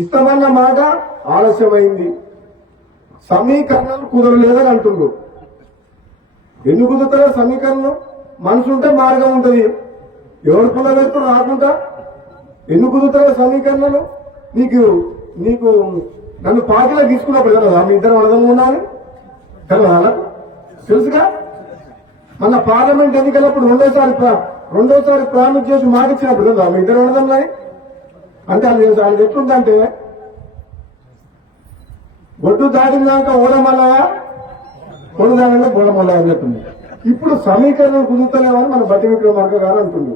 ఇస్తామన్న మాట ఆలస్యమైంది. సమీకరణలు కుదరలేదని అంటుండ్రు. ఎందుకు కుదురుతారో సమీకరణం? మనసు ఉంటే మార్గం ఉంటుంది. ఎవరు కుదరలేదు రాకుండా ఎందుకు కుదురుతారో సమీకరణలు? నీకు నీకు నన్ను పార్టీలో తీసుకున్నప్పుడు కదా మీ ఇద్దరు అడగం ఉన్నాను కదా తెలుసుగా? మన పార్లమెంట్ ఎన్నికలప్పుడు రెండోసారి రెండోసారి ప్రామిస్ చేసి మాట ఇచ్చినప్పుడు కదా మీ ఇద్దరు అడగంలాయి అంటే అది అది ఎట్లుందంటే ఒడ్డు దాటినాక దాటిన కొడుదానంగా అని చెప్పింది. ఇప్పుడు సమీకరణం కుదురుతలేమని మన బట్టి విక్రమార్క గారు అంటుంది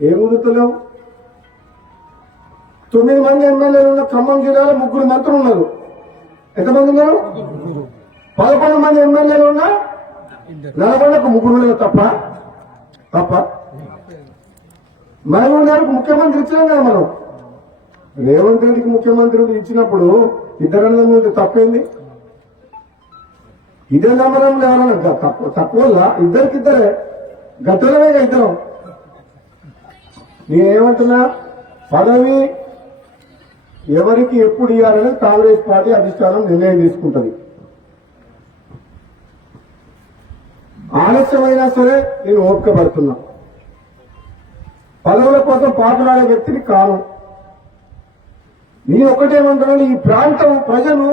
ఏం కుదురుతలేవు? తొమ్మిది మంది ఎమ్మెల్యేలు ఉన్న ఖమ్మం జిల్లాలో ముగ్గురు మంత్రులు ఉన్నారు. ఎంతమంది ఉన్నారు? పదకొండు మంది ఎమ్మెల్యేలు ఉన్నా నలభైలకు ముగ్గురు ఉన్నారు తప్ప. తప్ప? మహబూబ్ గారికి ముఖ్యమంత్రి ఇచ్చినాం కదా మనం. రేవంత్ రెడ్డికి ముఖ్యమంత్రి ఇచ్చినప్పుడు ఇద్దరు ముందు తప్పేంది? ఇదే నమ్మడం లేవన్నా తక్కువ తక్కువ ఇద్దరికిద్దరే గతంలోనే ఇద్దరం. నేనేమంటున్నా పదవి ఎవరికి ఎప్పుడు ఇవ్వాలని కాంగ్రెస్ పార్టీ అధిష్టానం నిర్ణయం తీసుకుంటది. ఆలస్యమైనా సరే నేను ఓపిక పడుతున్నా పదవుల కోసం పాటలాడే వ్యక్తిని కాను. నేను ఒకటేమంటున్నాను ఈ ప్రాంతం ప్రజలు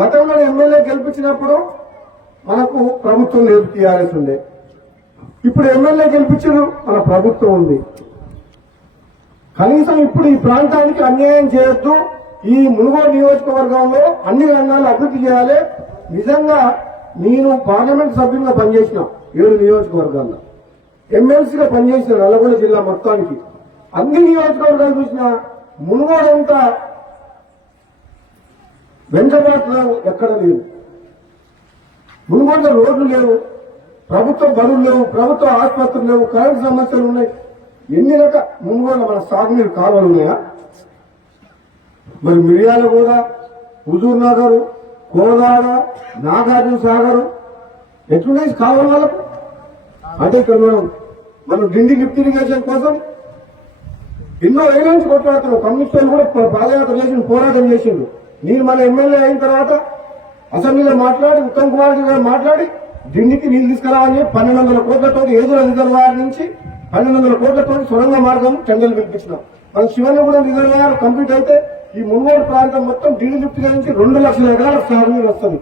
గతంలో ఎమ్మెల్యే గెలిపించినప్పుడు మనకు ప్రభుత్వం లేదు టీఆర్ఎస్ ఉండే ఇప్పుడు ఎమ్మెల్యే గెలిపించడం మన ప్రభుత్వం ఉంది. కనీసం ఇప్పుడు ఈ ప్రాంతానికి అన్యాయం చేయొద్దు ఈ మునుగోడు నియోజకవర్గంలో అన్ని రంగాలు అభివృద్ధి చేయాలి. నిజంగా నేను పార్లమెంట్ సభ్యులుగా పనిచేసిన ఏడు నియోజకవర్గాల్లో. ఎమ్మెల్సీగా పనిచేసిన నల్లగొండ జిల్లా మొత్తానికి అన్ని నియోజకవర్గాలు చూసిన మునుగోడు అంతా ఎక్కడ లేదు. మునుగోడ రోడ్లు లేవు ప్రభుత్వ బడులు లేవు ప్రభుత్వ ఆసుపత్రులు లేవు కరెంటు సమస్యలు ఉన్నాయి. ఎన్ని రకాల మునుగోడ మన సాగునీరు కాలువలు ఉన్నాయా? మరి మిరియాల కూడా హుజూర్ నగర్ కోదాడ నాగార్జున సాగర్ ఎట్లున్నాయి కాలువల వాళ్ళకు? అంటే ఇక్కడ మనం మనం డిండి లిఫ్ట్ ఇరిగేషన్ కోసం ఎన్నో ఏరియన్స్ కొట్లాడుతున్నాం కమ్యూనిస్టులు కూడా పాదయాత్ర చేసిండు పోరాటం చేసిండు నేను మన ఎమ్మెల్యే అయిన తర్వాత అసెంబ్లీలో మాట్లాడి ఉత్తమ్ కుమార్ గారు మాట్లాడి దిండికి నీళ్ళు తీసుకురావాలని చెప్పి పన్నెండు వందల కోట్లతో ఏదో రిజర్వాయర్ నుంచి పన్నెండు వందల కోట్లతో సొరంగ మార్గం టెండర్లు పిలిపించినాం. మన శివనగూడెం రిజర్వాయర్ కంప్లీట్ అయితే ఈ మున్నోడు ప్రాంతం మొత్తం దిండి లిఫ్ట్ నుంచి రెండు లక్షల ఎకరాల సాగు వస్తుంది.